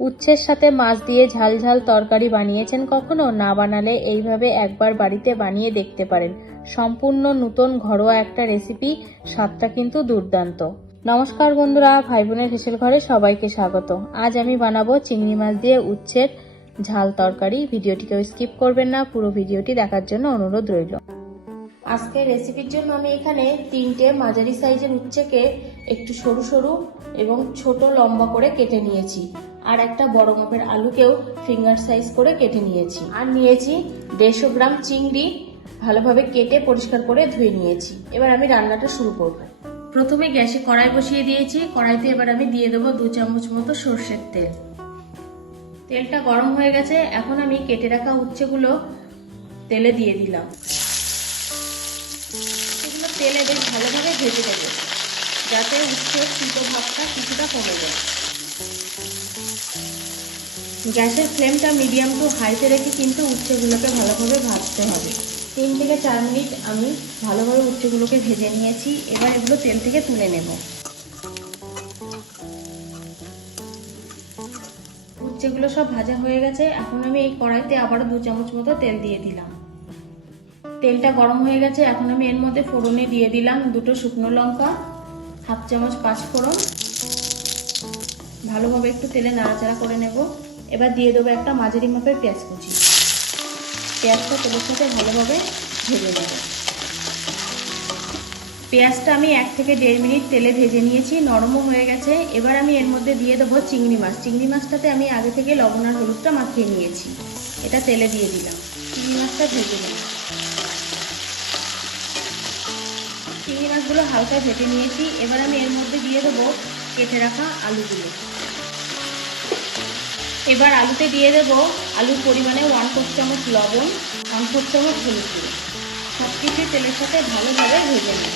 উচ্ছের সাথে মাছ দিয়ে ঝাল ঝাল তরকারি বানিয়েছেন কখনো? না বানালে এইভাবে একবার বাড়িতে বানিয়ে দেখতে পারেন। সম্পূর্ণ নতুন ঘরোয়া একটা রেসিপি, স্বাদটা কিন্তু দুর্দান্ত। নমস্কার বন্ধুরা, ভাই বোনের হেসেল ঘরে সবাইকে স্বাগত। আজ আমি বানাবো চিংড়ি মাছ দিয়ে উচ্ছের ঝাল তরকারি। ভিডিওটিকেও স্কিপ করবেন না, পুরো ভিডিওটি দেখার জন্য অনুরোধ রইল। আজকের রেসিপির জন্য আমি এখানে 3টে মাঝারি সাইজের উচ্ছেকে একটু সরু সরু এবং ছোট লম্বা করে কেটে নিয়েছি। আর একটা বড় মাপের আলুকেও ফিঙ্গার সাইজ করে কেটে নিয়েছি। আর নিয়েছি 150 গ্রাম চিংড়ি, ভালোভাবে কেটে পরিষ্কার করে ধুয়ে নিয়েছি। এবার আমি রান্নাটা শুরু করব। প্রথমে গ্যাসে কড়াই বসিয়ে দিয়েছি। কড়াইতে এবার আমি দিয়ে দেবো 2 চামচ মতো সর্ষের তেল। তেলটা গরম হয়ে গেছে, এখন আমি কেটে রাখা উচ্ছেগুলো তেলে দিয়ে দিলাম। এগুলো তেলে বেশ ভালোভাবে ভেজে দেবো, যাতে উচ্ছের তিতো ভাবটা কিছুটা কমে যায়। গ্যাসের ফ্লেমটা মিডিয়াম টু হাইতে রেখে কিন্তু উচ্ছেগুলোকে ভালোভাবে ভাজতে হবে। 3 থেকে 4 মিনিট আমি ভালোভাবে উচ্ছেগুলোকে ভেজে নিয়েছি। এবার এগুলো তেল থেকে তুলে নেব। উচ্ছেগুলো সব ভাজা হয়ে গেছে, এখন আমি এই কড়াইতে আবারও 2 চামচ মতো তেল দিয়ে দিলাম। তেলটা গরম হয়ে গেছে, এখন আমি এর মধ্যে ফোড়নে দিয়ে দিলাম 2টো শুকনো লঙ্কা, 1/2 চামচ পাঁচফোড়ন। ভালোভাবে একটু তেলে নাড়াচাড়া করে নেব। এবার দিয়ে দেবো একটা মাঝারি মাপের পেঁয়াজ কুচি। পেঁয়াজটা তেলের সাথে ভালোভাবে ভেজে নেব। পেঁয়াজটা আমি 1 থেকে 1.5 মিনিট তেলে ভেজে নিয়েছি, নরমও হয়ে গেছে। এবার আমি এর মধ্যে দিয়ে দেবো চিংড়ি মাছ। চিংড়ি মাছটাতে আমি আগে থেকে লবণ আর হলুদটা মাখিয়ে নিয়েছি। এটা তেলে দিয়ে দিলাম। চিংড়ি মাছটা ভেজে নেব। চিংড়ি মাছগুলো হালকা ভেজে নিয়েছি। এবার আমি এর মধ্যে দিয়ে দেবো কেটে রাখা আলুগুলো। এবার আলুতে দিয়ে দেবো আলুর পরিমাণে 1/4 চামচ লবণ, 1/4 চামচ হলুদ গুঁড়ো। সব কিছু তেলের সাথে ভালোভাবে ভেজে নেব।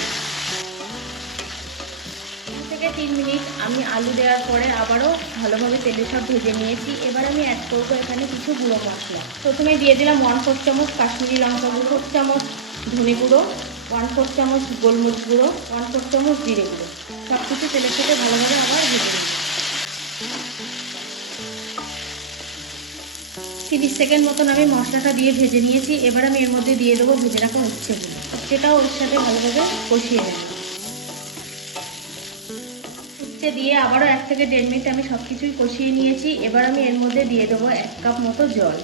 2 থেকে 3 মিনিট আমি আলু দেওয়ার পরে আবারও ভালোভাবে তেলে সব ভেজে নিয়েছি। এবার আমি অ্যাড করবো এখানে কিছু গুঁড়ো মশলা। প্রথমে দিয়ে দিলাম 1/4 চামচ কাশ্মীরি লঙ্কা গুঁড়ো, 1/4 চামচ ধনে গুঁড়ো, 1/4 চামচ গোলমরিচ গুঁড়ো, 1/4 চামচ জিরে গুঁড়ো। সব কিছু তেলের সাথে ভালোভাবে আবার ভেজে নেব। 30 সেকেন্ড মতন আমি মশলাটা দিয়ে ভেজে নিয়েছি। এবার আমি এর মধ্যে দিয়ে দেবো ভেজে রাখা উচ্ছেগুলো। উচ্ছেটাও ওর সাথে ভালোভাবে কষিয়ে নেব। উচ্ছে দিয়ে আবারও 1 থেকে 1.5 মিনিট আমি সব কিছুই কষিয়ে নিয়েছি। এবার আমি এর মধ্যে দিয়ে দেবো 1 কাপ মতো জল।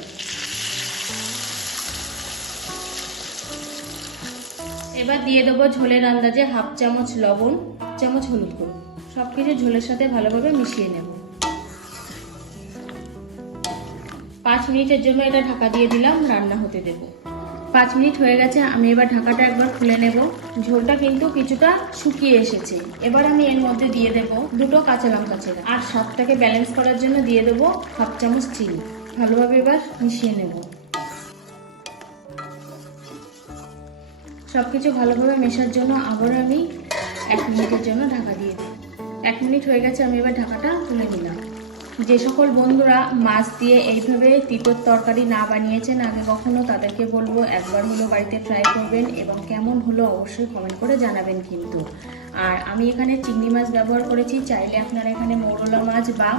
এবার দিয়ে দেবো ঝোলের আন্দাজে 1/2 চামচ লবণ, 1 চামচ হলুদ গুঁড়ো। সব কিছু ঝোলের সাথে ভালোভাবে মিশিয়ে নেব। 5 মিনিটের জন্য এটা ঢাকা দিয়ে দিলাম, রান্না হতে দেব। 5 মিনিট হয়ে গেছে, আমি এবার ঢাকাটা একবার খুলে নেব। ঝোলটা কিন্তু কিছুটা শুকিয়ে এসেছে। এবার আমি এর মধ্যে দিয়ে দেব 2টো কাঁচা লঙ্কা চেরা। আর স্বাদটাকে ব্যালেন্স করার জন্য দিয়ে দেবো 1/2 চামচ চিনি। ভালোভাবে এবার মিশিয়ে নেব। সবকিছু ভালোভাবে মেশার জন্য আবার আমি 1 মিনিটের জন্য ঢাকা দিয়ে দিই। 1 মিনিট হয়ে গেছে, আমি এবার ঢাকাটা তুলে নিলাম। যে সকল বন্ধুরা মাছ দিয়ে এইভাবে তিতর তরকারি না বানিয়েছেন আগে কখনো, তাদেরকে বলবো একবার হলো বাড়িতে ট্রাই করবেন এবং কেমন হলো অবশ্যই কমেন্ট করে জানাবেন কিন্তু। আর আমি এখানে চিংড়ি মাছ ব্যবহার করেছি, চাইলে আপনারা এখানে মোরলা মাছ বা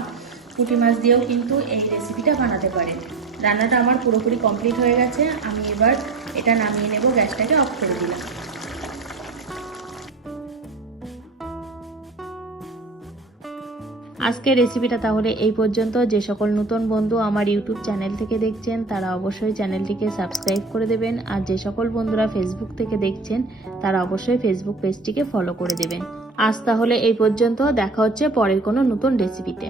পুঁটি মাছ দিয়েও কিন্তু এই রেসিপিটা বানাতে পারেন। রান্নাটা আমার পুরোপুরি কমপ্লিট হয়ে গেছে, আমি এবার এটা নামিয়ে নেব। গ্যাসটাকে অফ করে দিলাম। আজকের রেসিপিটা তাহলে এই পর্যন্ত। যে সকল নতুন বন্ধু আমার ইউটিউব চ্যানেল থেকে দেখছেন তারা অবশ্যই চ্যানেলটিকে সাবস্ক্রাইব করে দেবেন। আর যে সকল বন্ধুরা ফেসবুক থেকে দেখছেন তারা অবশ্যই ফেসবুক পেজটিকে ফলো করে দেবেন। আজ তাহলে এই পর্যন্ত, দেখা হচ্ছে পরের কোনো নতুন রেসিপিতে।